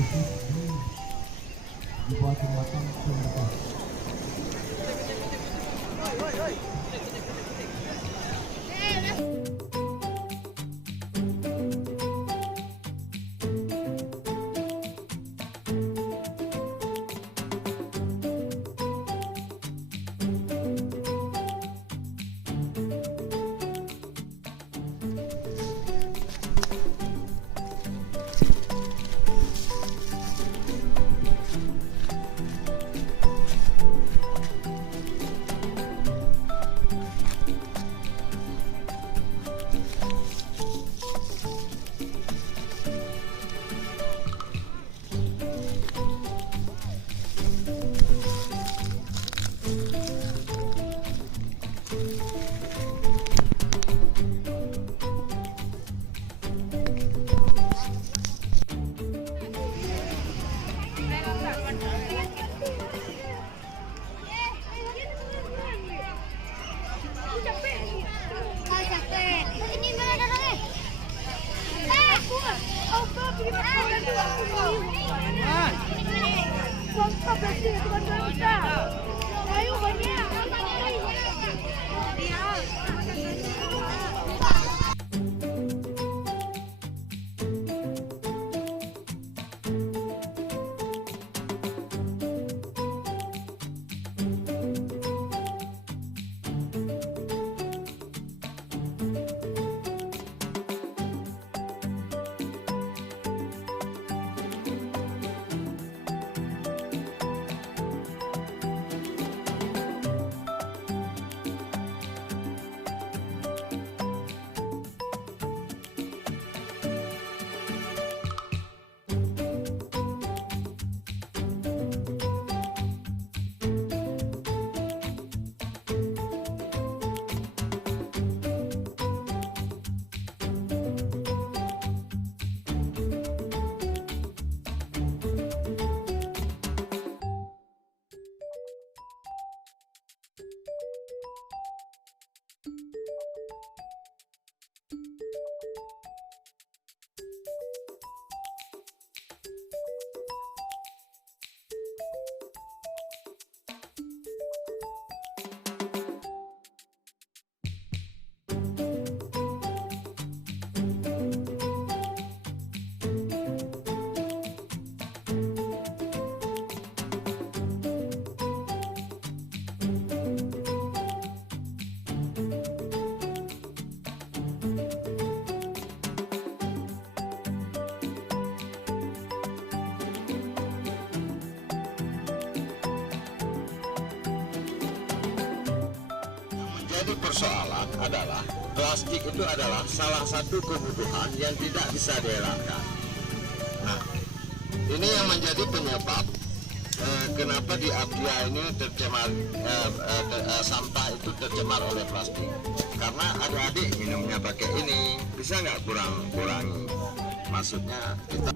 khusus di bawah jembatan Sumber. Jadi persoalan adalah plastik itu adalah salah satu kebutuhan yang tidak bisa dielakkan. Nah, ini yang menjadi penyebab kenapa di ABDYA ini tercemar sampah itu tercemar oleh plastik. Karena adik-adik minumnya pakai ini, bisa nggak kurangi? Maksudnya kita